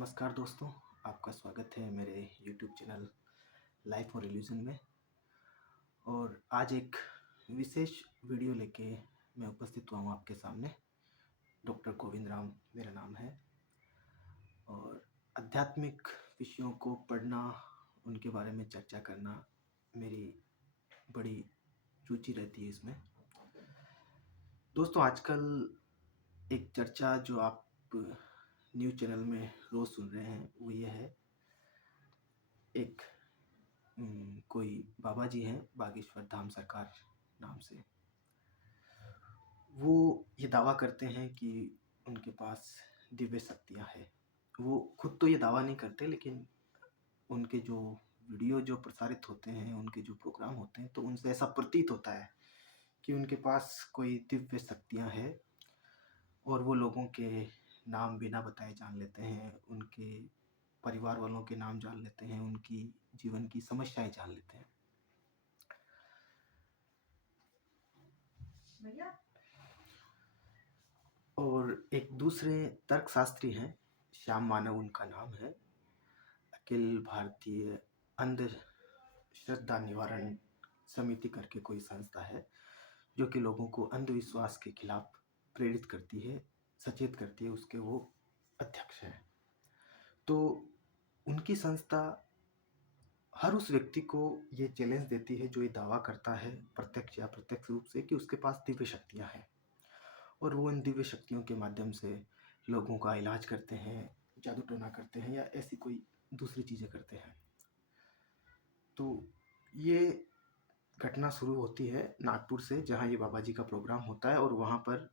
नमस्कार दोस्तों, आपका स्वागत है मेरे यूट्यूब चैनल लाइफ और रिलीजन में। और आज एक विशेष वीडियो लेके मैं उपस्थित हुआ हूँ आपके सामने। डॉक्टर गोविंद राम मेरा नाम है और आध्यात्मिक विषयों को पढ़ना, उनके बारे में चर्चा करना मेरी बड़ी रुचि रहती है इसमें। दोस्तों, आजकल एक चर्चा जो आप न्यूज़ चैनल में रोज़ सुन रहे हैं वो ये है, एक कोई बाबा जी हैं बागेश्वर धाम सरकार नाम से। वो ये दावा करते हैं कि उनके पास दिव्य शक्तियाँ हैं। वो खुद तो ये दावा नहीं करते, लेकिन उनके जो वीडियो जो प्रसारित होते हैं, उनके जो प्रोग्राम होते हैं, तो उनसे ऐसा प्रतीत होता है कि उनके पास कोई दिव्य शक्तियाँ हैं और वो लोगों के नाम बिना बताए जान लेते हैं, उनके परिवार वालों के नाम जान लेते हैं, उनकी जीवन की समस्याएं जान लेते हैं। और एक दूसरे तर्कशास्त्री हैं, श्याम मानव उनका नाम है। अखिल भारतीय अंधश्रद्धा निवारण समिति करके कोई संस्था है जो कि लोगों को अंधविश्वास के खिलाफ प्रेरित करती है, सचेत करती है, उसके वो अध्यक्ष हैं। तो उनकी संस्था हर उस व्यक्ति को ये चैलेंज देती है जो ये दावा करता है प्रत्यक्ष या अप्रत्यक्ष रूप से कि उसके पास दिव्य शक्तियाँ हैं, और वो इन दिव्य शक्तियों के माध्यम से लोगों का इलाज करते हैं, जादू टोना करते हैं या ऐसी कोई दूसरी चीज़ें करते हैं। तो ये घटना शुरू होती है नागपुर से, जहाँ ये बाबा जी का प्रोग्राम होता है, और वहाँ पर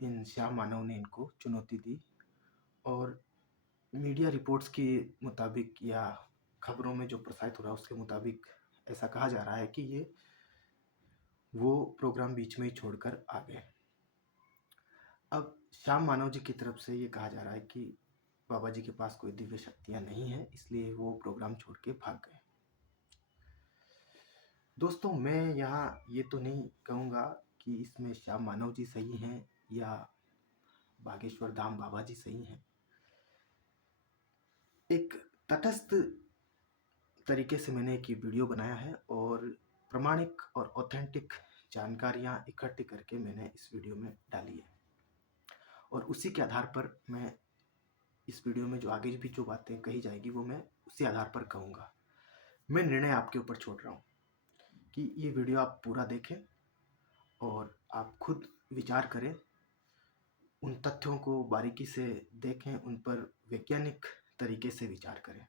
इन श्याम मानव ने इनको चुनौती दी। और मीडिया रिपोर्ट्स के मुताबिक या खबरों में जो प्रसारित हो रहा है उसके मुताबिक ऐसा कहा जा रहा है कि ये वो प्रोग्राम बीच में ही छोड़कर आ गए। अब श्याम मानव जी की तरफ से ये कहा जा रहा है कि बाबा जी के पास कोई दिव्य शक्तियाँ नहीं हैं, इसलिए वो प्रोग्राम छोड़ के भाग गए। दोस्तों, मैं यहाँ ये तो नहीं कहूँगा कि इसमें श्याम मानव जी सही हैं या बागेश्वर धाम बाबा जी सही हैं। एक तटस्थ तरीके से मैंने एक वीडियो बनाया है और प्रमाणिक और ऑथेंटिक जानकारियाँ इकट्ठी करके मैंने इस वीडियो में डाली है, और उसी के आधार पर मैं इस वीडियो में जो आगे भी जो बातें कही जाएगी वो मैं उसी आधार पर कहूँगा। मैं निर्णय आपके ऊपर छोड़ रहा हूँ कि ये वीडियो आप पूरा देखें और आप खुद विचार करें, उन तथ्यों को बारीकी से देखें, उन पर वैज्ञानिक तरीके से विचार करें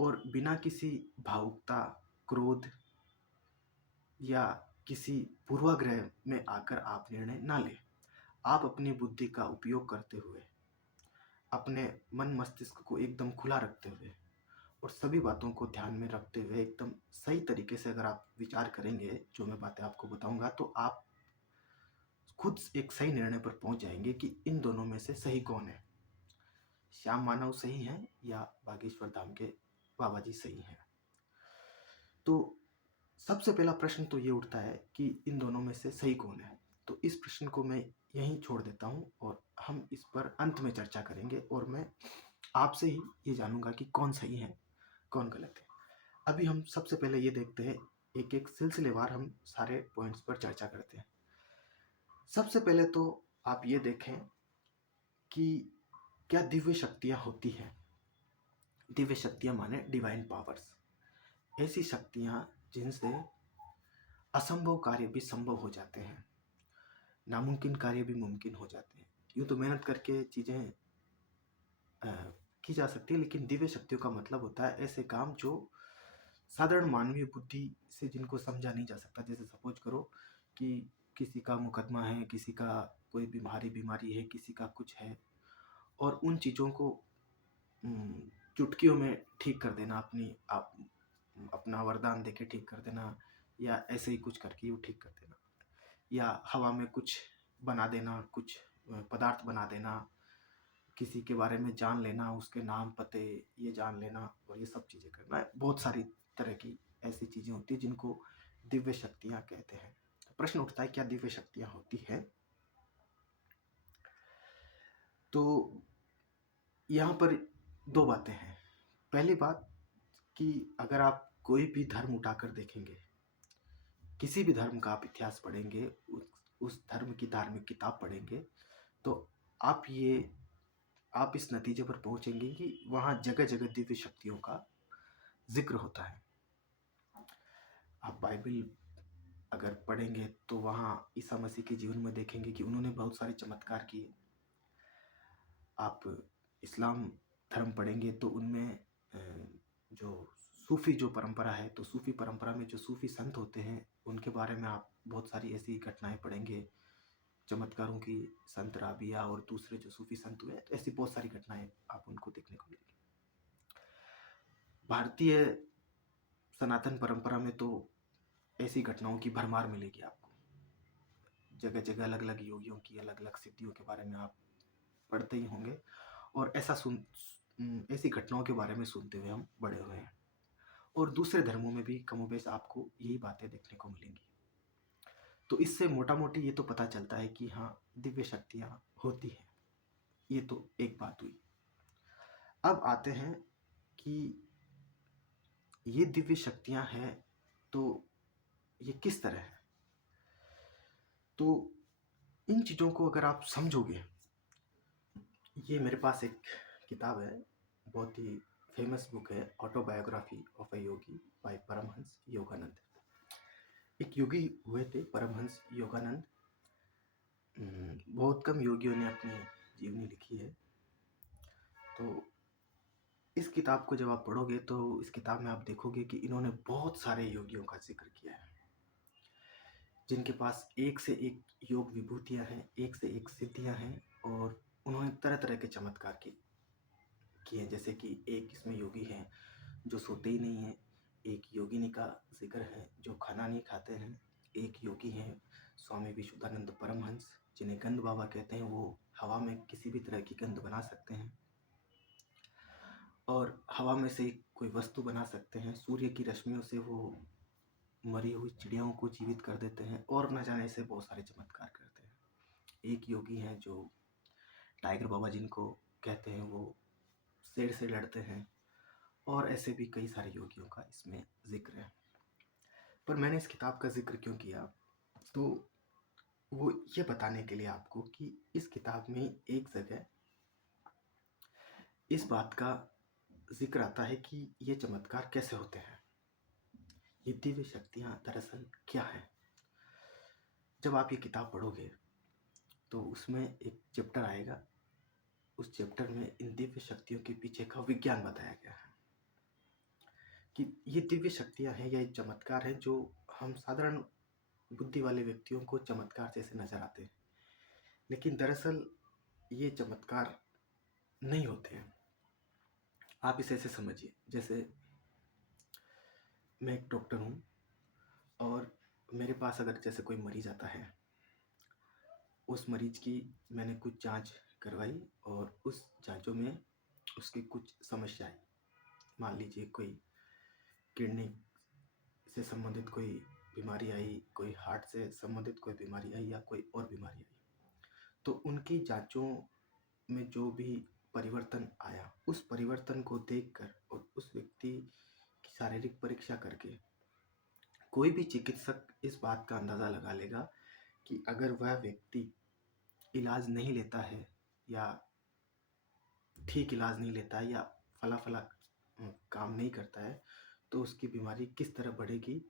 और बिना किसी भावुकता, क्रोध या किसी पूर्वाग्रह में आकर आप निर्णय ना लें। आप अपनी बुद्धि का उपयोग करते हुए, अपने मन मस्तिष्क को एकदम खुला रखते हुए और सभी बातों को ध्यान में रखते हुए एकदम सही तरीके से अगर आप विचार करेंगे, जो मैं बातें आपको बताऊंगा, तो आप खुद एक सही निर्णय पर पहुंच जाएंगे कि इन दोनों में से सही कौन है, श्याम मानव सही हैं या बागेश्वर धाम के बाबा जी सही हैं। तो सबसे पहला प्रश्न तो ये उठता है कि इन दोनों में से सही कौन है। तो इस प्रश्न को मैं यहीं छोड़ देता हूँ और हम इस पर अंत में चर्चा करेंगे, और मैं आपसे ही ये जानूंगा कि कौन सही है कौन गलत है। अभी हम सबसे पहले ये देखते हैं, एक एक सिलसिलेवार हम सारे पॉइंट्स पर चर्चा करते हैं। सबसे पहले तो आप ये देखें कि क्या दिव्य शक्तियाँ होती हैं। दिव्य शक्तियाँ माने डिवाइन पावर्स, ऐसी शक्तियाँ जिनसे असंभव कार्य भी संभव हो जाते हैं, नामुमकिन कार्य भी मुमकिन हो जाते हैं। यूँ तो मेहनत करके चीज़ें की जा सकती है, लेकिन दिव्य शक्तियों का मतलब होता है ऐसे काम जो साधारण मानवीय बुद्धि से जिनको समझा नहीं जा सकता। जैसे सपोज करो कि किसी का मुकदमा है, किसी का कोई बीमारी है, किसी का कुछ है, और उन चीज़ों को चुटकियों में ठीक कर देना, अपना वरदान देके ठीक कर देना, या ऐसे ही कुछ करके वो ठीक कर देना, या हवा में कुछ बना देना, कुछ पदार्थ बना देना, किसी के बारे में जान लेना, उसके नाम पते ये जान लेना, और ये सब चीज़ें करना। बहुत सारी तरह की ऐसी चीज़ें होती हैं जिनको दिव्य शक्तियाँ कहते हैं। तो प्रश्न उठता है, क्या दिव्य शक्तियाँ होती हैं? तो यहाँ पर 2 बातें हैं। पहली बात कि अगर आप कोई भी धर्म उठाकर देखेंगे, किसी भी धर्म का आप इतिहास पढ़ेंगे, उस धर्म की धार्मिक किताब पढ़ेंगे, तो आप ये आप इस नतीजे पर पहुँचेंगे कि वहाँ जगह-जगह दिव्य शक्तियों का ज़िक्र होता है। आप बाइबल अगर पढ़ेंगे तो वहाँ ईसा मसीह के जीवन में देखेंगे कि उन्होंने बहुत सारे चमत्कार किए। आप इस्लाम धर्म पढ़ेंगे तो उनमें जो सूफ़ी जो परंपरा है, तो सूफ़ी परंपरा में जो सूफ़ी संत होते हैं, उनके बारे में आप बहुत सारी ऐसी घटनाएँ पढ़ेंगे, चमत्कारों की। संत राबिया और दूसरे जो सूफ़ी संत हुए, तो ऐसी बहुत सारी घटनाएँ आप उनको देखने को मिलेंगी। भारतीय सनातन परंपरा में तो ऐसी घटनाओं की भरमार मिलेगी आपको। जगह-जगह अलग-अलग योगियों की अलग-अलग सिद्धियों के बारे में आप पढ़ते ही होंगे और ऐसी घटनाओं के बारे में सुनते हुए हम बड़े हुए हैं। और दूसरे धर्मों में भी कमोबेश आपको यही बातें देखने को मिलेंगी। तो इससे मोटा-मोटी ये तो पता चलता है कि हाँ, दिव्य शक्तियाँ होती हैं। ये तो एक बात हुई। अब आते हैं कि ये दिव्य शक्तियाँ हैं, तो ये किस तरह है? तो इन चीज़ों को अगर आप समझोगे, ये मेरे पास एक किताब है, बहुत ही फेमस बुक है, autobiography of a yogi by Paramahansa Yogananda. एक योगी हुए थे परमहंस योगानंद। बहुत कम योगियों ने अपनी जीवनी लिखी है। तो इस किताब को जब आप पढ़ोगे तो इस किताब में आप देखोगे कि इन्होंने बहुत सारे योगियों का ज़िक्र किया है, जिनके पास एक से एक योग विभूतियाँ हैं, एक से एक सिद्धियाँ हैं और उन्होंने तरह-तरह के चमत्कार किए हैं। जैसे कि एक इसमें योगी हैं जो सोते ही नहीं हैं, एक योगिनी का ज़िक्र है जो खाना नहीं खाते हैं, एक योगी हैं स्वामी विशुद्धानंद परमहंस, जिन्हें गंध बाबा कहते हैं। वो हवा में किसी भी तरह की गंध बना सकते हैं और हवा में से कोई वस्तु बना सकते हैं। सूर्य की रश्मियों से वो मरी हुई चिड़ियाओं को जीवित कर देते हैं और न जाने ऐसे बहुत सारे चमत्कार करते हैं। एक योगी हैं जो टाइगर बाबा जिनको कहते हैं, वो शेर से लड़ते हैं और ऐसे भी कई सारे योगियों का इसमें ज़िक्र है। पर मैंने इस किताब का ज़िक्र क्यों किया? तो वो ये बताने के लिए आपको कि इस किताब में एक जगह इस बात का ज़िक्र आता है कि ये चमत्कार कैसे होते हैं। ये दिव्य शक्तियाँ दरअसल क्या हैं? जब आप ये किताब पढ़ोगे तो उसमें एक चैप्टर आएगा। उस चैप्टर में इन दिव्य शक्तियों के पीछे का विज्ञान बताया गया है कि ये दिव्य शक्तियाँ हैं या एक चमत्कार है जो हम साधारण बुद्धि वाले व्यक्तियों को चमत्कार जैसे नज़र आते हैं, लेकिन दरअसल ये चमत्कार नहीं होते हैं। आप इसे ऐसे समझिए, जैसे मैं एक डॉक्टर हूँ और मेरे पास अगर जैसे कोई मरीज़ आता है, उस मरीज़ की मैंने कुछ जांच करवाई और उस जांचों में उसकी कुछ समस्या आई। मान लीजिए कोई किडनी से संबंधित कोई बीमारी आई, कोई हार्ट से संबंधित कोई बीमारी आई या कोई और बीमारी आई। तो उनकी जांचों में जो भी परिवर्तन आया, उस परिवर्तन को देखकर और उस व्यक्ति की शारीरिक परीक्षा करके कोई भी चिकित्सक इस बात का अंदाज़ा लगा लेगा कि अगर वह व्यक्ति इलाज नहीं लेता है या ठीक इलाज नहीं लेता है या फला-फला काम नहीं करता है, तो उसकी बीमारी किस तरह बढ़ेगी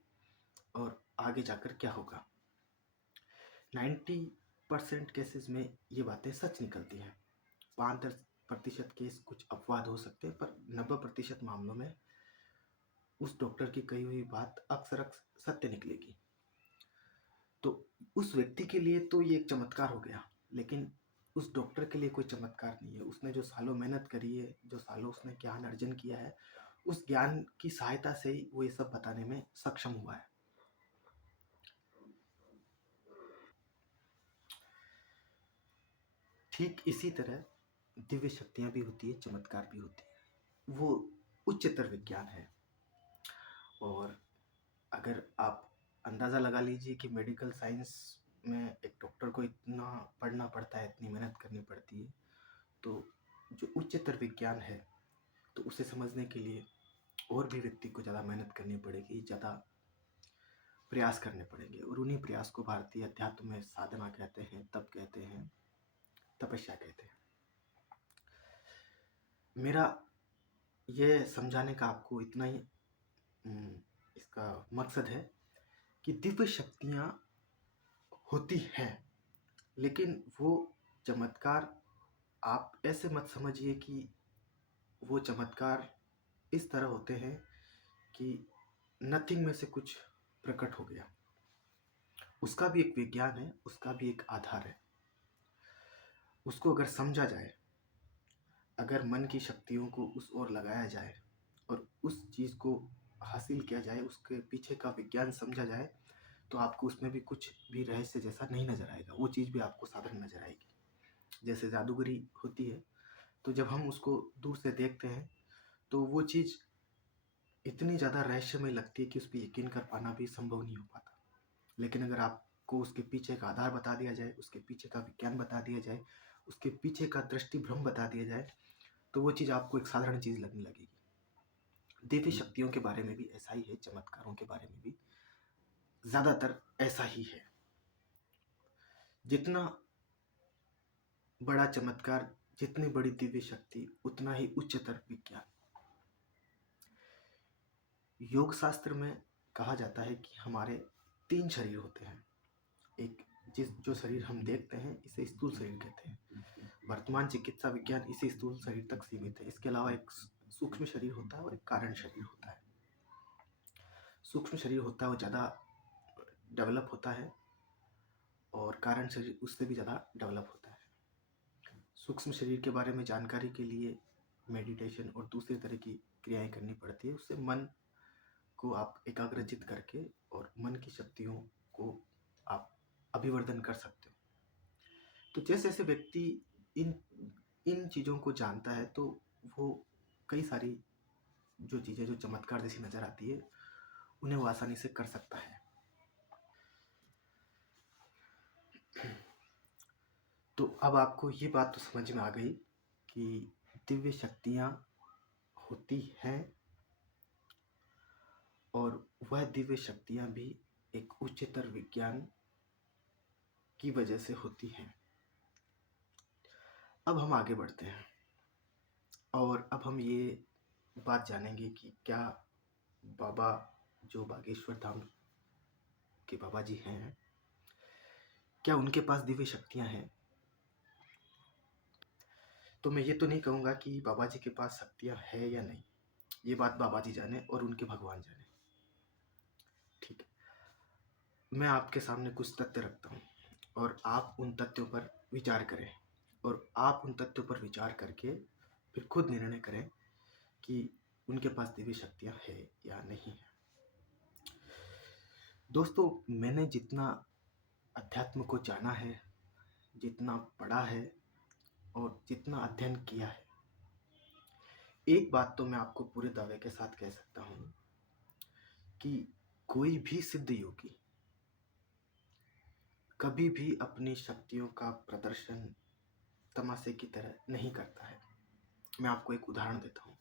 और आगे जाकर क्या होगा। 90% केसेस में ये बातें सच निकलती हैं। 5-10% केस कुछ अपवाद हो सकते हैं, पर 90% मामलों में उस डॉक्टर की कही हुई बात अक्सर सत्य निकलेगी। तो उस व्यक्ति के लिए तो ये एक चमत्कार हो गया, लेकिन उस डॉक्टर के लिए कोई चमत्कार नहीं है। उसने जो सालों मेहनत करी है, जो सालों उसने ज्ञान अर्जन किया है, उस ज्ञान की सहायता से ही वो ये सब बताने में सक्षम हुआ है। ठीक इसी तरह दिव्य शक्तियाँ भी होती है, चमत्कार भी होती है। वो उच्चतर विज्ञान है और अगर आप अंदाज़ा लगा लीजिए कि मेडिकल साइंस में एक डॉक्टर को इतना पढ़ना पड़ता है, इतनी मेहनत करनी पड़ती है, तो जो उच्च उच्चतर विज्ञान है, तो उसे समझने के लिए और भी व्यक्ति को ज़्यादा मेहनत करनी पड़ेगी, ज़्यादा प्रयास करने पड़ेंगे, और उन्हीं प्रयास को भारतीय अध्यात्म में साधना कहते हैं, तप कहते हैं, तपस्या कहते हैं। मेरा ये समझाने का आपको इतना ही इसका मकसद है कि दिव्य शक्तियाँ होती हैं, लेकिन वो चमत्कार आप ऐसे मत समझिए कि वो चमत्कार इस तरह होते हैं कि नथिंग में से कुछ प्रकट हो गया। उसका भी एक विज्ञान है, उसका भी एक आधार है। उसको अगर समझा जाए, अगर मन की शक्तियों को उस ओर लगाया जाए और उस चीज़ को हासिल किया जाए, उसके पीछे का विज्ञान समझा जाए, तो आपको उसमें भी कुछ भी रहस्य जैसा नहीं नज़र आएगा। वो चीज़ भी आपको साधारण नज़र आएगी। जैसे जादूगरी होती है, तो जब हम उसको दूर से देखते हैं तो वो चीज़ इतनी ज़्यादा रहस्यमय लगती है कि उस पर यकीन कर पाना भी संभव नहीं हो पाता। लेकिन अगर आपको उसके पीछे का आधार बता दिया जाए, उसके पीछे का विज्ञान बता दिया जाए, उसके पीछे का दृष्टि भ्रम बता दिया जाए, तो वो चीज़ आपको एक साधारण चीज़ लगने लगेगी। दिव्य शक्तियों के बारे में भी ऐसा ही है, चमत्कारों के बारे में भी ज़्यादातर ऐसा ही है। जितना बड़ा चमत्कार, जितनी बड़ी दिव्य शक्ति, उतना ही उच्चतर विज्ञान। योग शास्त्र में कहा जाता है कि हमारे 3 शरीर होते हैं। एक जो शरीर हम देखते हैं, इसे स्थूल शरीर कहते हैं। वर्तमान चिकित्सा विज्ञान इसी स्थूल शरीर तक सीमित है। इसके अलावा एक सूक्ष्म शरीर होता है और एक कारण शरीर होता है। सूक्ष्म शरीर होता है वो ज़्यादा डेवलप होता है, और कारण शरीर उससे भी ज़्यादा डेवलप होता है। सूक्ष्म शरीर के बारे में जानकारी के लिए मेडिटेशन और दूसरी तरह की क्रियाएं करनी पड़ती है। उससे मन को आप एकाग्रचित करके और मन की शक्तियों को आप अभिवर्धन कर सकते हो। तो जैसे जैसे व्यक्ति इन इन चीज़ों को जानता है, तो वो कई सारी जो चीज़ें जो चमत्कार जैसी नज़र आती है, उन्हें वो आसानी से कर सकता है। तो अब आपको ये बात तो समझ में आ गई कि दिव्य शक्तियाँ होती हैं, और वह दिव्य शक्तियाँ भी एक उच्चतर विज्ञान की वजह से होती हैं। अब हम आगे बढ़ते हैं, और अब हम ये बात जानेंगे कि क्या बाबा जो बागेश्वर धाम के बाबा जी हैं, क्या उनके पास दिव्य शक्तियाँ हैं? तो मैं ये तो नहीं कहूँगा कि बाबा जी के पास शक्तियाँ है या नहीं। ये बात बाबा जी जाने और उनके भगवान जाने। ठीक है, मैं आपके सामने कुछ तथ्य रखता हूँ, और आप उन तथ्यों पर विचार करें, और आप उन तथ्यों पर विचार करके फिर खुद निर्णय करें कि उनके पास दिव्य शक्तियाँ है या नहीं है। दोस्तों, मैंने जितना अध्यात्म को जाना है, जितना पढ़ा है और जितना अध्ययन किया है, एक बात तो मैं आपको पूरे दावे के साथ कह सकता हूँ कि कोई भी सिद्ध योगी कभी भी अपनी शक्तियों का प्रदर्शन तमाशे की तरह नहीं करता है। मैं आपको एक उदाहरण देता हूँ।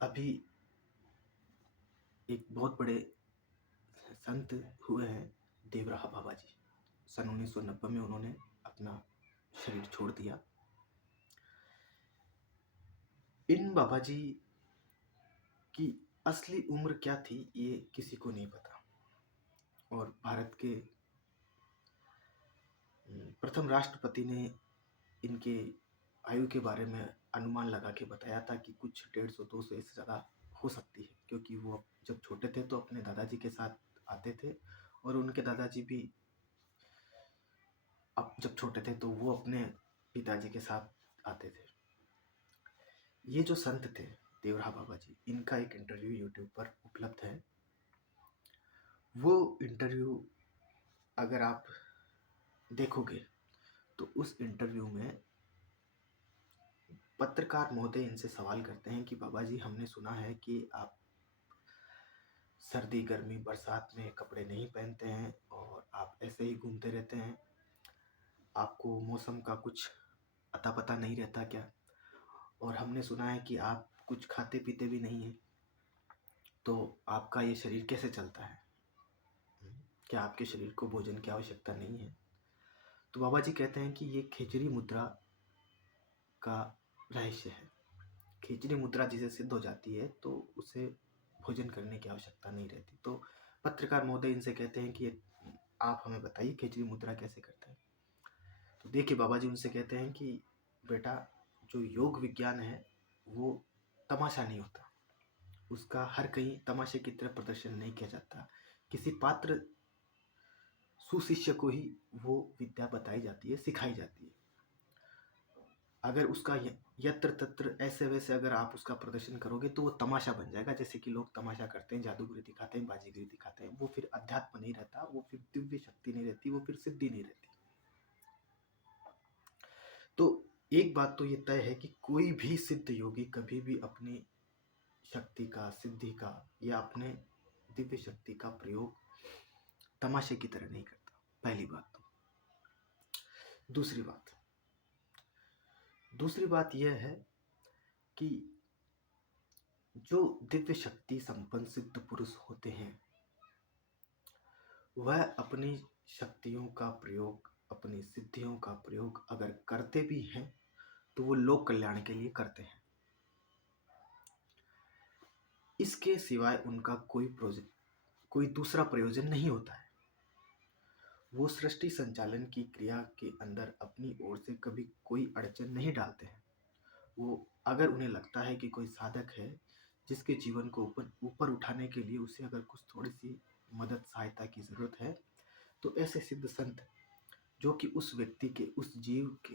अभी एक बहुत बड़े संत हुए हैं, देवराहा बाबा जी। सन 1990 में उन्होंने अपना शरीर छोड़ दिया। इन बाबा जी की असली उम्र क्या थी, ये किसी को नहीं पता, और भारत के प्रथम राष्ट्रपति ने इनके आयु के बारे में अनुमान लगा के बताया था कि कुछ 150-200 इससे ज़्यादा हो सकती है, क्योंकि वो जब छोटे थे तो अपने दादाजी के साथ आते थे, और उनके दादाजी भी अब जब छोटे थे तो वो अपने पिताजी के साथ आते थे। ये जो संत थे देवराहा बाबा जी, इनका एक इंटरव्यू यूट्यूब पर उपलब्ध है। वो इंटरव्यू अगर आप देखोगे तो उस इंटरव्यू में पत्रकार महोदय इनसे सवाल करते हैं कि बाबा जी, हमने सुना है कि आप सर्दी गर्मी बरसात में कपड़े नहीं पहनते हैं और आप ऐसे ही घूमते रहते हैं, आपको मौसम का कुछ अता पता नहीं रहता क्या? और हमने सुना है कि आप कुछ खाते पीते भी नहीं हैं, तो आपका ये शरीर कैसे चलता है? क्या आपके शरीर को भोजन की आवश्यकता नहीं है? तो बाबा जी कहते हैं कि ये खिचड़ी मुद्रा का रहस्य है। खिचड़ी मुद्रा जिसे सिद्ध हो जाती है तो उसे भोजन करने की आवश्यकता नहीं रहती। तो पत्रकार महोदय इनसे कहते हैं कि आप हमें बताइए खिचड़ी मुद्रा कैसे करते हैं? तो देखिए बाबा जी उनसे कहते हैं कि बेटा, जो योग विज्ञान है वो तमाशा नहीं होता। उसका हर कहीं तमाशे की तरह प्रदर्शन नहीं किया जाता। किसी पात्र सुशिष्य को ही वो विद्या बताई जाती है, सिखाई जाती है। अगर उसका यत्र तत्र ऐसे वैसे अगर आप उसका प्रदर्शन करोगे तो वो तमाशा बन जाएगा। जैसे कि लोग तमाशा करते हैं, जादूगरी दिखाते हैं, बाजीगरी दिखाते हैं, वो फिर अध्यात्म नहीं रहता, वो फिर दिव्य शक्ति नहीं रहती, वो फिर सिद्धि नहीं रहती। तो एक बात तो ये तय है कि कोई भी सिद्ध योगी कभी भी अपनी शक्ति का, सिद्धि का या अपने दिव्य शक्ति का प्रयोग तमाशे की तरह नहीं करता। पहली बात। तो दूसरी बात यह है कि जो दिव्य शक्ति संपन्न सिद्ध पुरुष होते हैं वह अपनी शक्तियों का प्रयोग, अपनी सिद्धियों का प्रयोग अगर करते भी हैं तो वो लोक कल्याण के लिए करते हैं। इसके सिवाय उनका कोई दूसरा प्रयोजन नहीं होता है। वो सृष्टि संचालन की क्रिया के अंदर अपनी ओर से कभी कोई अड़चन नहीं डालते हैं। वो अगर उन्हें लगता है कि कोई साधक है जिसके जीवन को ऊपर उठाने के लिए उसे अगर कुछ थोड़ी सी मदद सहायता की ज़रूरत है, तो ऐसे सिद्ध संत जो कि उस व्यक्ति के, उस जीव के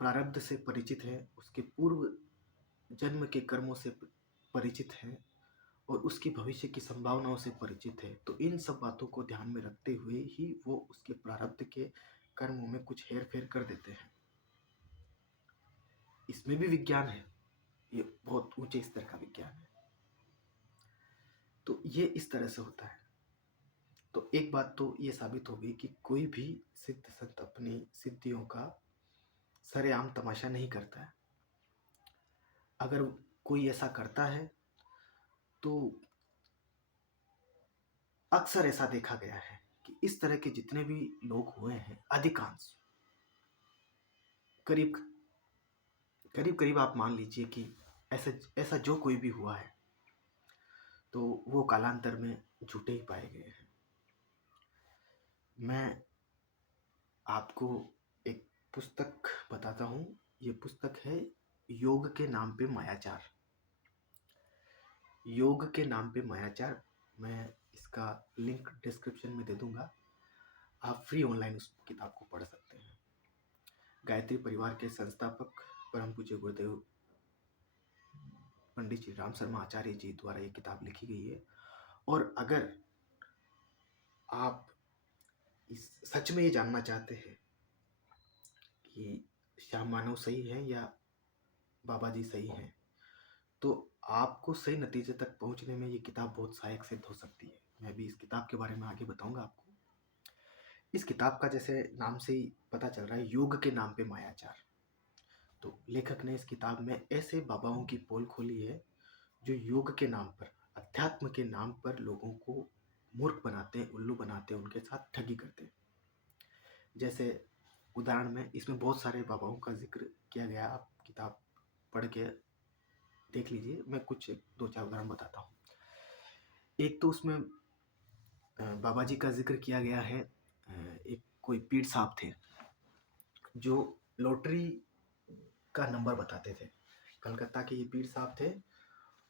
प्रारब्ध से परिचित है, उसके पूर्व जन्म के कर्मों से परिचित है और उसकी भविष्य की संभावनाओं से परिचित है, तो इन सब बातों को ध्यान में रखते हुए ही वो उसके प्रारब्ध के कर्मों में कुछ हेर फेर कर देते हैं। इसमें भी विज्ञान है, ये बहुत ऊंचे स्तर का विज्ञान है। तो ये इस तरह से होता है। तो एक बात तो ये साबित हो गई कि कोई भी सिद्ध संत अपनी सिद्धियों का सरेआम तमाशा नहीं करता है। अगर कोई ऐसा करता है तो अक्सर ऐसा देखा गया है कि इस तरह के जितने भी लोग हुए हैं, अधिकांश करीब करीब आप मान लीजिए कि ऐसा ऐसा जो कोई भी हुआ है तो वो कालांतर में झूठे ही पाए गए हैं। मैं आपको एक पुस्तक बताता हूँ। ये पुस्तक है योग के नाम पे मायाचार। योग के नाम पे मायाचार। मैं इसका लिंक डिस्क्रिप्शन में दे दूंगा। आप फ्री ऑनलाइन उस किताब को पढ़ सकते हैं। गायत्री परिवार के संस्थापक परम पूज्य गुरुदेव पंडित श्री राम शर्मा आचार्य जी द्वारा ये किताब लिखी गई है। और अगर आप सच में ये जानना चाहते हैं कि श्याम मानव सही है या बाबा जी सही हैं, तो आपको सही नतीजे तक पहुंचने में ये किताब बहुत सहायक सिद्ध हो सकती है। मैं भी इस किताब के बारे में आगे बताऊंगा आपको। इस किताब का जैसे नाम से ही पता चल रहा है, योग के नाम पे मायाचार। तो लेखक ने इस किताब में ऐसे बाबाओं की पोल खोली है जो योग के नाम पर, अध्यात्म के नाम पर लोगों को मूर्ख बनाते हैं, उल्लू बनाते हैं, उनके साथ ठगी करते हैं। जैसे उदाहरण में इसमें बहुत सारे बाबाओं का जिक्र किया गया, आप किताब पढ़ के देख लीजिए। मैं कुछ दो चार उदाहरण बताता हूँ। एक तो उसमें बाबा जी का जिक्र किया गया है। एक कोई पीर साहब थे जो लॉटरी का नंबर बताते थे। कलकत्ता के ये पीर साहब थे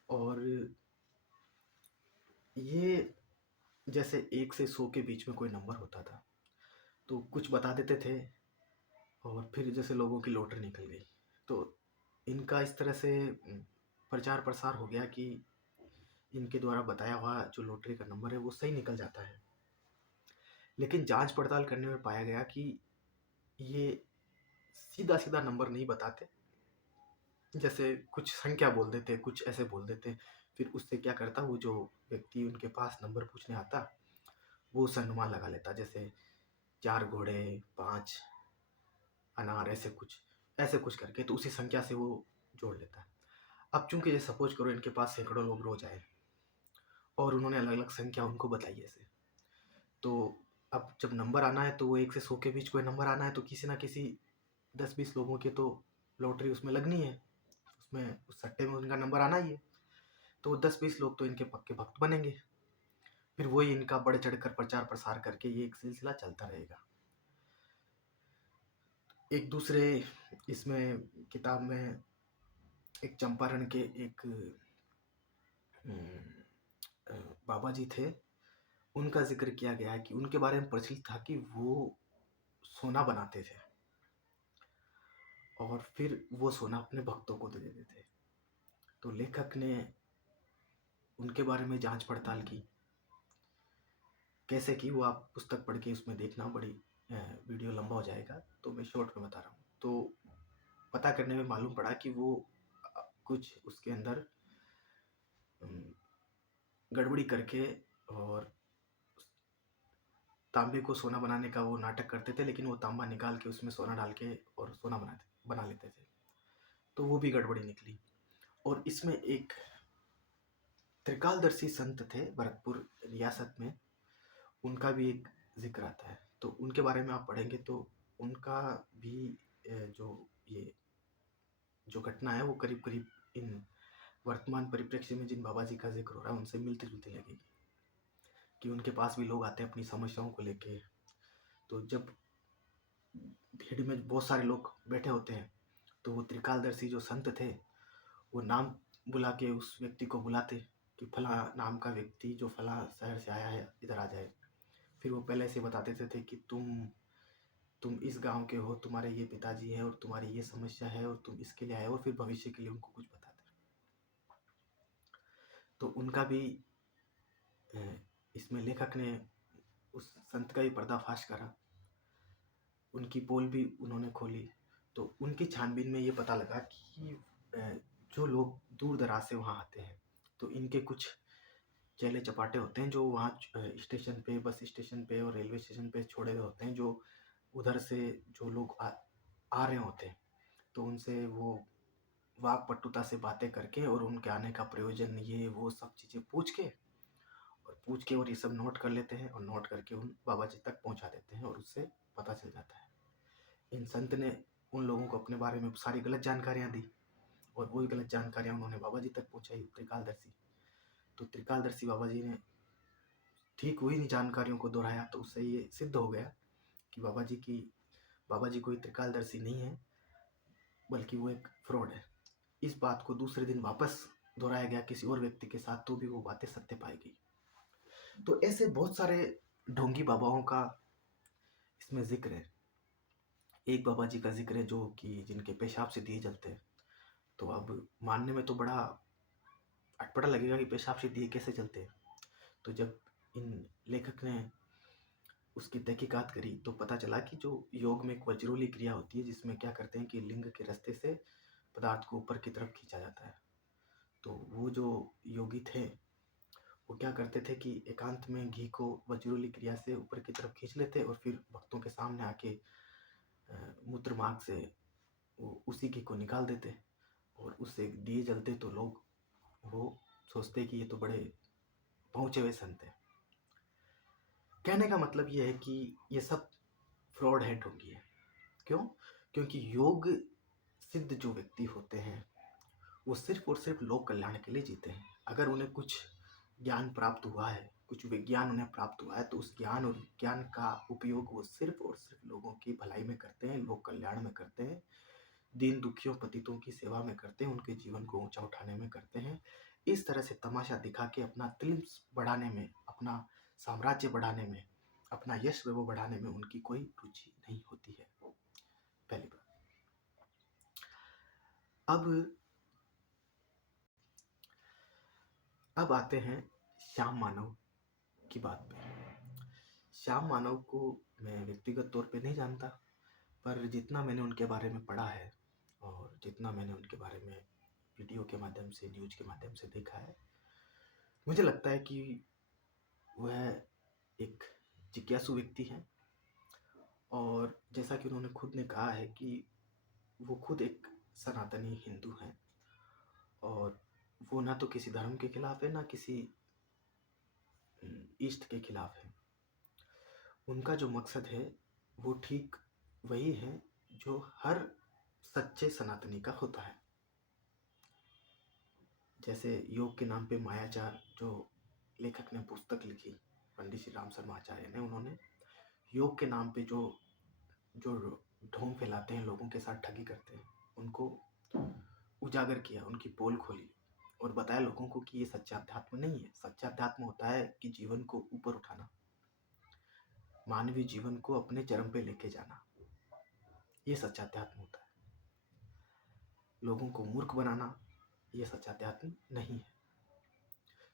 और ये जैसे 1 से 100 के बीच में कोई नंबर होता था तो कुछ बता देते थे और फिर जैसे लोगों की लॉटरी निकल गई। तो इनका इस तरह से प्रचार प्रसार हो गया कि इनके द्वारा बताया हुआ जो लॉटरी का नंबर है वो सही निकल जाता है। लेकिन जांच पड़ताल करने में पाया गया कि ये सीधा सीधा नंबर नहीं बताते, जैसे कुछ संख्या बोल देते, कुछ ऐसे बोल देते। फिर उससे क्या करता वो जो व्यक्ति उनके पास नंबर पूछने आता वो उससे अनुमान लगा लेता, जैसे 4 घोड़े 5 अनार, ऐसे कुछ करके, तो उसी संख्या से वो जोड़ लेता है। अब चूंकि ये सपोज करो इनके पास सैकड़ों लोग रोज आए और उन्होंने अलग अलग संख्या उनको बताई ऐसे, तो अब जब नंबर आना है तो वो 1 से 100 के बीच कोई नंबर आना है, तो किसी ना किसी 10-20 लोगों की तो लॉटरी उसमें लगनी है, उसमें उस सट्टे में उनका नंबर आना ही है। तो 10-20 लोग तो इनके पक्के भक्त बनेंगे। फिर वही इनका बढ़ चढ़कर प्रचार प्रसार करके ये एक सिलसिला चलता रहेगा। एक दूसरे इसमें किताब में एक चंपारण के एक बाबा जी थे, उनका जिक्र किया गया है कि उनके बारे में प्रचलित था कि वो सोना बनाते थे और फिर वो सोना अपने भक्तों को दे देते थे। तो लेखक ने उनके बारे में जांच पड़ताल की, कैसे की वो आप पुस्तक पढ़ के उसमें देखना, बड़ी वीडियो लंबा हो जाएगा तो मैं शॉर्ट में बता रहा हूँ। तो पता करने में मालूम पड़ा कि वो कुछ उसके अंदर गड़बड़ी करके और तांबे को सोना बनाने का वो नाटक करते थे, लेकिन वो तांबा निकाल के उसमें सोना डाल के और सोना बना लेते थे, तो वो भी गड़बड़ी निकली। और इसमें एक त्रिकालदर्शी संत थे भरतपुर रियासत में, उनका भी एक जिक्र आता है। तो उनके बारे में आप पढ़ेंगे तो उनका भी ये जो घटना है वो करीब करीब इन वर्तमान परिप्रेक्ष्य में जिन बाबा जी का जिक्र हो रहा है उनसे मिलती जुलती लगेगी, कि उनके पास भी लोग आते हैं अपनी समस्याओं को लेके। तो जब भीड़ में बहुत सारे लोग बैठे होते हैं तो वो त्रिकालदर्शी जो संत थे वो नाम बुला के उस व्यक्ति को बुलाते कि फला नाम का व्यक्ति जो फला शहर से आया है इधर आ जाए। फिर वो पहले से बता देते थे कि तुम इस गांव के हो, तुम्हारे ये पिताजी है और तुम्हारी ये समस्या है और तुम इसके लिए आए हो, और फिर भविष्य के लिए उनको कुछ बताते। तो उनका भी इसमें लेखक ने उस संत का ही पर्दाफाश करा, उनकी पोल भी उन्होंने खोली। तो उनकी छानबीन में ये पता लगा कि जो लोग दूर दराज से वहाँ आते हैं तो इनके कुछ चेले चपाटे होते हैं जो वहाँ स्टेशन पे, बस स्टेशन पे और रेलवे स्टेशन पे छोड़े हुए होते हैं, जो उधर से जो लोग आ रहे होते हैं, तो उनसे वो वाक पटुता से बातें करके और उनके आने का प्रयोजन ये वो सब चीज़ें पूछ के और ये सब नोट कर लेते हैं और नोट करके उन बाबा जी तक पहुँचा देते हैं और उससे पता चल जाता है। इन संत ने उन लोगों को अपने बारे में सारी गलत जानकारियाँ दी और वही गलत जानकारियाँ उन्होंने बाबा जी तक पहुँचाई, त्रिकालदर्शी। तो त्रिकालदर्शी बाबा जी ने ठीक हुई जानकारियों को दोहराया, तो उससे ये सिद्ध हो गया कि बाबा जी कोई त्रिकालदर्शी नहीं है, बल्कि वो एक फ्रॉड है। इस बात को दूसरे दिन वापस दोहराया गया किसी और व्यक्ति के साथ, तो भी वो बातें सत्य पाई गई। तो ऐसे बहुत सारे ढोंगी बाबाओं का इसमें जिक्र है। एक बाबा जी का जिक्र है जो कि जिनके पेशाब से दिए जलते हैं। तो अब मानने में तो बड़ा अटपटा लगेगा कि पेशाब से दिए कैसे जलते हैं। तो जब इन लेखक ने उसकी तहकीकात करी तो पता चला कि जो योग में एक वज्रोली क्रिया होती है, जिसमें क्या करते हैं कि लिंग के रास्ते से पदार्थ को ऊपर की तरफ खींचा जाता है। तो वो जो योगी थे वो क्या करते थे कि एकांत में घी को वज्रोली क्रिया से ऊपर की तरफ खींच लेते और फिर भक्तों के सामने आके मूत्र मार्ग से वो उसी घी को निकाल देते और उससे दिए जलते, तो लोग वो सोचते कि ये तो बड़े पहुँचे हुए संत हैं। कहने का मतलब ये है कि ये सब फ्रॉड है, ढोंगी है। क्यों? क्योंकि योग सिद्ध जो व्यक्ति होते हैं वो सिर्फ और सिर्फ लोक कल्याण के लिए जीते हैं। अगर उन्हें कुछ ज्ञान प्राप्त हुआ है, कुछ विज्ञान उन्हें प्राप्त हुआ है, तो उस ज्ञान और विज्ञान का उपयोग वो सिर्फ और सिर्फ लोगों की भलाई में करते हैं, लोक कल्याण में करते हैं, दीन दुखियों पतितों की सेवा में करते हैं, उनके जीवन को ऊंचा उठाने में करते हैं। इस तरह से तमाशा दिखा के अपना तिलिम्स बढ़ाने में, अपना साम्राज्य बढ़ाने में, अपना यश वैभव बढ़ाने में उनकी कोई रुचि नहीं होती है। पहली बात। अब आते हैं श्याम मानव की बात पे। श्याम मानव को मैं व्यक्तिगत तौर पे नहीं जानता, पर जितना मैंने उनके बारे में पढ़ा है और जितना मैंने उनके बारे में वीडियो के माध्यम से, न्यूज के माध्यम से देखा है, मुझे लगता है कि वह एक जिज्ञासु व्यक्ति है और जैसा कि उन्होंने खुद ने कहा है कि वो खुद एक सनातनी हिंदू हैं और वो ना तो किसी धर्म के खिलाफ है, ना किसी ईस्ट के खिलाफ है। उनका जो मकसद है वो ठीक वही है जो हर सच्चे सनातनी का होता है। जैसे योग के नाम पे मायाचार, जो लेखक ने पुस्तक लिखी पंडित श्री राम शर्मा आचार्य ने, उन्होंने योग के नाम पे जो जो ढोंग फैलाते हैं, लोगों के साथ ठगी करते हैं, उनको उजागर किया, उनकी पोल खोली और बताया लोगों को कि ये सच्चा अध्यात्म नहीं है। सच्चा अध्यात्म होता है कि जीवन को ऊपर उठाना, मानवीय जीवन को अपने चरम पे लेके जाना, ये सच्चा अध्यात्म होता है। लोगों को मूर्ख बनाना ये सच्चा अध्यात्म नहीं है।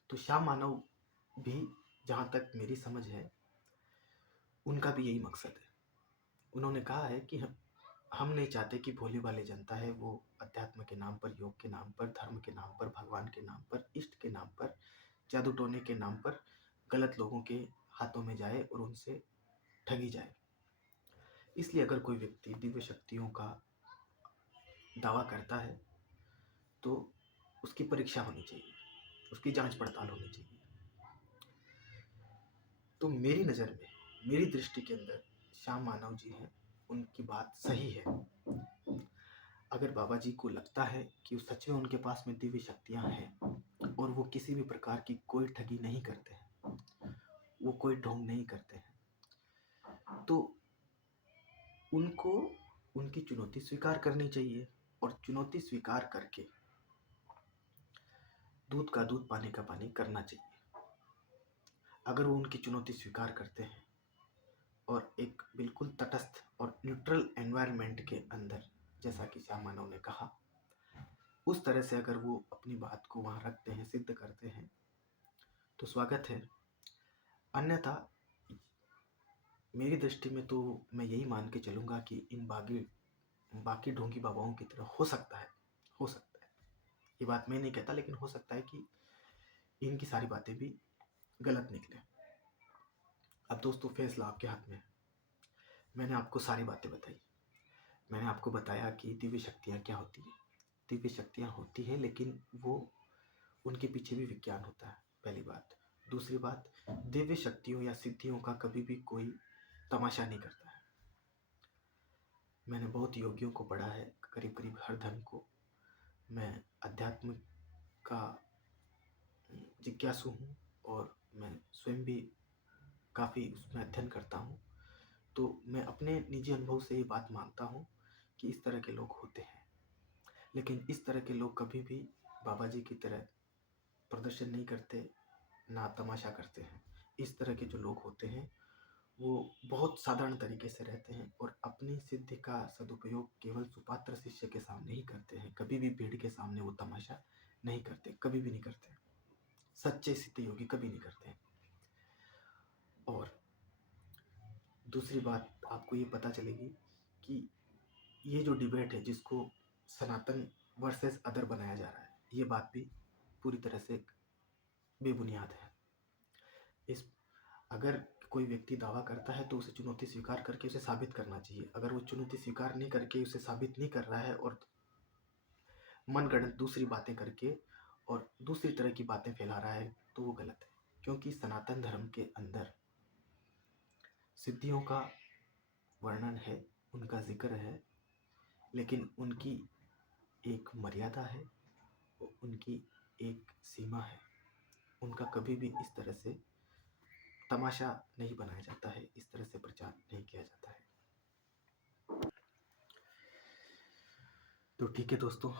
तो श्याम मानव भी, जहाँ तक मेरी समझ है, उनका भी यही मकसद है। उन्होंने कहा है कि हम नहीं चाहते कि भोली वाली जनता है वो अध्यात्म के नाम पर, योग के नाम पर, धर्म के नाम पर, भगवान के नाम पर, इष्ट के नाम पर, जादू टोने के नाम पर गलत लोगों के हाथों में जाए और उनसे ठगी जाए। इसलिए अगर कोई व्यक्ति दिव्य शक्तियों का दावा करता है तो उसकी परीक्षा होनी चाहिए, उसकी जांच पड़ताल होनी चाहिए। तो मेरी नज़र में, मेरी दृष्टि के अंदर श्याम मानव जी हैं, उनकी बात सही है। अगर बाबा जी को लगता है कि सच में उनके पास में दिव्य शक्तियां हैं और वो किसी भी प्रकार की कोई ठगी नहीं करते हैं, वो कोई ढोंग नहीं करते हैं, तो उनको उनकी चुनौती स्वीकार करनी चाहिए। और चुनौती स्वीकार करके दूध का दूध, पानी का पानी करना चाहिए। अगर वो उनकी चुनौती स्वीकार करते हैं और एक बिल्कुल तटस्थ और न्यूट्रल एनवायरनमेंट के अंदर, जैसा कि श्याम मानव ने कहा, उस तरह से अगर वो अपनी बात को वहाँ रखते हैं, सिद्ध करते हैं, तो स्वागत है। अन्यथा मेरी दृष्टि में तो मैं यही मान के चलूँगा कि इन बाकी ढोंगी बाबाओं की तरह हो सकता है, ये बात मैं नहीं कहता, लेकिन हो सकता है कि इनकी सारी बातें भी गलत निकले। अब दोस्तों, फैसला आपके हाथ में है। मैंने आपको सारी बातें बताई। मैंने आपको बताया कि दिव्य शक्तियाँ क्या होती है। दिव्य शक्तियाँ होती है, लेकिन वो उनके पीछे भी विज्ञान होता है, पहली बात। दूसरी बात, दिव्य शक्तियों या सिद्धियों का कभी भी कोई तमाशा नहीं करता है। मैंने बहुत योगियों को पढ़ा है, करीब करीब हर धर्म को। मैं अध्यात्म का जिज्ञासु हूँ और मैं स्वयं भी काफ़ी उसमें अध्ययन करता हूँ। तो मैं अपने निजी अनुभव से ये बात मानता हूँ कि इस तरह के लोग होते हैं। लेकिन इस तरह के लोग कभी भी बाबा जी की तरह प्रदर्शन नहीं करते, ना तमाशा करते हैं। इस तरह के जो लोग होते हैं वो बहुत साधारण तरीके से रहते हैं और अपनी सिद्धि का सदुपयोग केवल सुपात्र शिष्य के सामने ही करते हैं। कभी भी भीड़ के सामने वो तमाशा नहीं करते, कभी भी नहीं करते। सच्चे सिद्ध योगी कभी नहीं करते हैं। और दूसरी बात आपको ये पता चलेगी कि ये जो डिबेट है, जिसको सनातन वर्सेस अदर बनाया जा रहा है, ये बात भी पूरी तरह से बेबुनियाद है। इस अगर कोई व्यक्ति दावा करता है तो उसे चुनौती स्वीकार करके उसे साबित करना चाहिए। अगर वो चुनौती स्वीकार नहीं करके उसे साबित नहीं कर रहा है और मनगढ़ंत दूसरी बातें करके और दूसरी तरह की बातें फैला रहा है, तो वो गलत है। क्योंकि सनातन धर्म के अंदर सिद्धियों का वर्णन है, उनका जिक्र है, लेकिन उनकी एक मर्यादा है, उनकी एक सीमा है। उनका कभी भी इस तरह से तमाशा नहीं बनाया जाता है, इस तरह से प्रचार नहीं किया जाता है। तो ठीक है दोस्तों,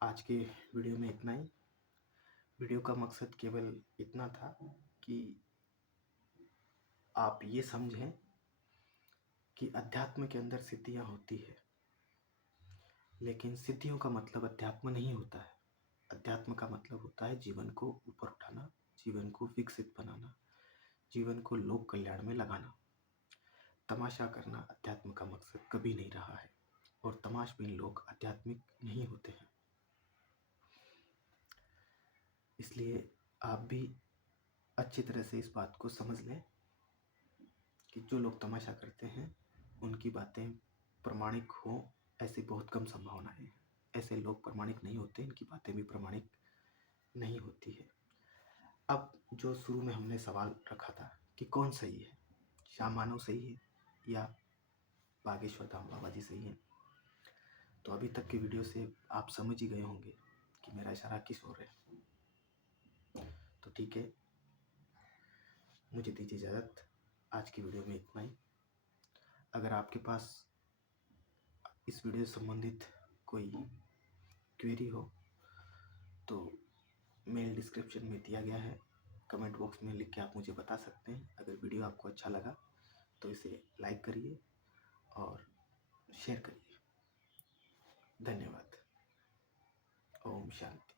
आज के वीडियो में इतना ही। वीडियो का मकसद केवल इतना था कि आप ये समझें कि अध्यात्म के अंदर सिद्धियां होती है, लेकिन सिद्धियों का मतलब अध्यात्म नहीं होता है। अध्यात्म का मतलब होता है जीवन को ऊपर उठाना, जीवन को विकसित बनाना, जीवन को लोक कल्याण में लगाना। तमाशा करना अध्यात्म का मकसद कभी नहीं रहा है और तमाशबीन लोग आध्यात्मिक नहीं होते हैं। इसलिए आप भी अच्छी तरह से इस बात को समझ लें कि जो लोग तमाशा करते हैं उनकी बातें प्रामाणिक हों ऐसी बहुत कम संभावनाएं हैं। ऐसे लोग प्रामाणिक नहीं होते, इनकी बातें भी प्रामाणिक नहीं होती है। अब जो शुरू में हमने सवाल रखा था कि कौन सही है, श्याम मानव सही है या बागेश्वर धाम बाबा जी सही हैं, तो अभी तक की वीडियो से आप समझ ही गए होंगे कि मेरा इशारा किस ओर है। तो ठीक है, मुझे दीजिए इजाज़त। आज की वीडियो में इतना ही। अगर आपके पास इस वीडियो से संबंधित कोई क्वेरी हो तो मेल डिस्क्रिप्शन में दिया गया है, कमेंट बॉक्स में लिख के आप मुझे बता सकते हैं। अगर वीडियो आपको अच्छा लगा तो इसे लाइक करिए और शेयर करिए। धन्यवाद। ओम शांति।